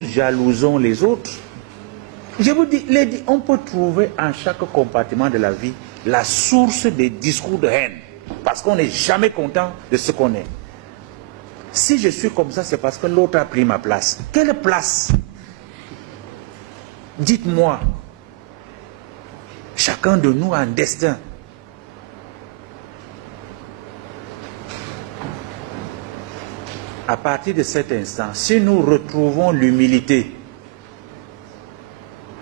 jalousons les autres. Je vous dis, on peut trouver en chaque compartiment de la vie la source des discours de haine. Parce qu'on n'est jamais content de ce qu'on est. Si je suis comme ça, c'est parce que l'autre a pris ma place. Quelle place? Dites-moi. Chacun de nous a un destin. À partir de cet instant, si nous retrouvons l'humilité,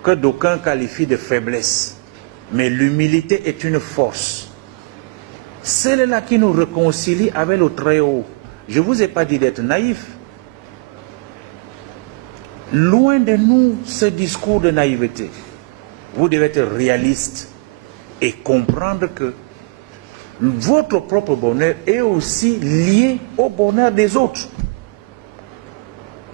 que d'aucuns qualifient de faiblesse, mais l'humilité est une force, celle-là qui nous réconcilie avec le Très-Haut. Je ne vous ai pas dit d'être naïf. Loin de nous ce discours de naïveté. Vous devez être réaliste et comprendre que votre propre bonheur est aussi lié au bonheur des autres.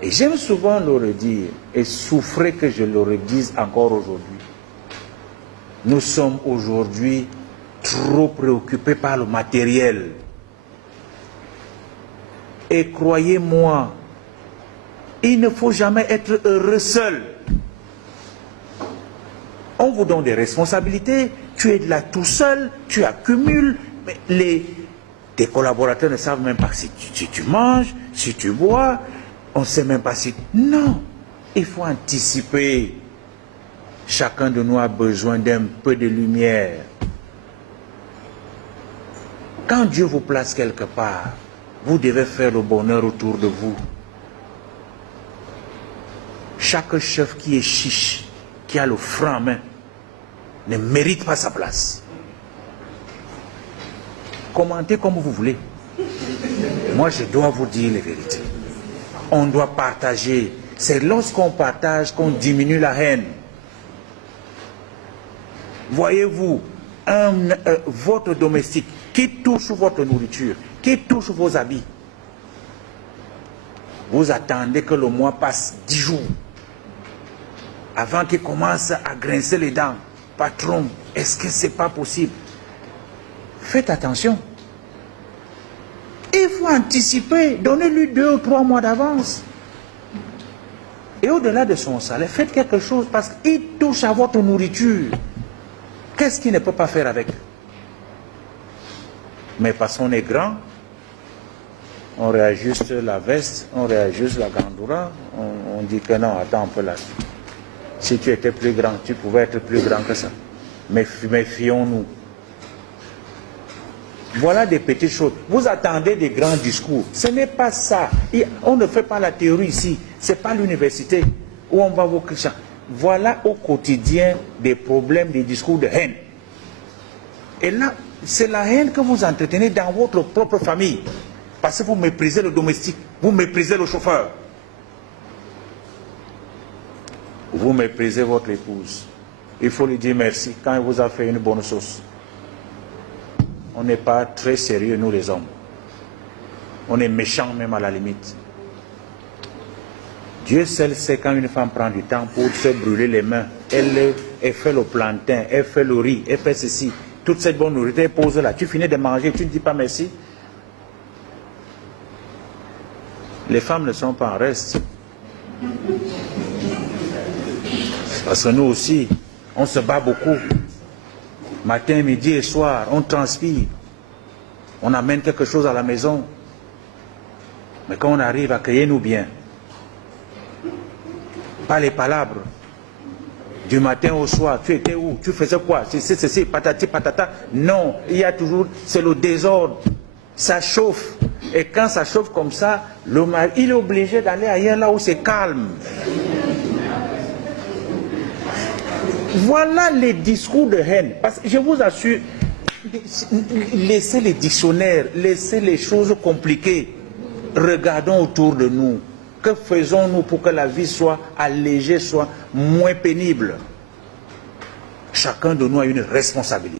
Et j'aime souvent le redire, et souffrez que je le redise encore aujourd'hui. Nous sommes aujourd'hui trop préoccupés par le matériel. Et croyez-moi, il ne faut jamais être heureux seul. On vous donne des responsabilités, tu es là tout seul, tu accumules, mais tes collaborateurs ne savent même pas si tu manges, si tu bois, on ne sait même pas si... Non, il faut anticiper. Chacun de nous a besoin d'un peu de lumière. Quand Dieu vous place quelque part, vous devez faire le bonheur autour de vous. Chaque chef qui est chiche, qui a le franc en main, ne mérite pas sa place. Commentez comme vous voulez. Moi, je dois vous dire les vérités. On doit partager. C'est lorsqu'on partage qu'on diminue la haine. Voyez-vous, votre domestique qui touche votre nourriture, qui touche vos habits, vous attendez que le mois passe 10 jours avant qu'il commence à grincer les dents. Patron, est-ce que c'est pas possible? Faites attention. Il faut anticiper, donnez-lui 2 ou 3 mois d'avance. Et au-delà de son salaire, faites quelque chose parce qu'il touche à votre nourriture. Qu'est-ce qu'il ne peut pas faire avec? Mais parce qu'on est grand, on réajuste la veste, on réajuste la gandoura, on dit que non, attends un peu là. Si tu étais plus grand, tu pouvais être plus grand que ça. Mais méfions-nous. Voilà des petites choses. Vous attendez des grands discours. Ce n'est pas ça. On ne fait pas la théorie ici. Ce n'est pas l'université où on va vous crier. Voilà au quotidien des problèmes, des discours de haine. Et là, c'est la haine que vous entretenez dans votre propre famille. Parce que vous méprisez le domestique, vous méprisez le chauffeur. Vous méprisez votre épouse. Il faut lui dire merci quand elle vous a fait une bonne sauce. On n'est pas très sérieux, nous les hommes. On est méchants même à la limite. Dieu seul sait quand une femme prend du temps pour se brûler les mains. Elle fait le plantain, elle fait le riz, elle fait ceci. Toute cette bonne nourriture, elle pose là. Tu finis de manger, tu ne dis pas merci. Les femmes ne sont pas en reste. Parce que nous aussi, on se bat beaucoup. Matin, midi et soir, on transpire. On amène quelque chose à la maison. Mais quand on arrive, accueillez-nous bien. Pas les palabres. Du matin au soir, tu étais où? Tu faisais quoi? C'est patati patata. Non, il y a toujours, c'est le désordre. Ça chauffe. Et quand ça chauffe comme ça, le mari, il est obligé d'aller ailleurs là où c'est calme. Voilà les discours de haine. Parce que je vous assure, laissez les dictionnaires, laissez les choses compliquées. Regardons autour de nous. Que faisons-nous pour que la vie soit allégée, soit moins pénible? Chacun de nous a une responsabilité.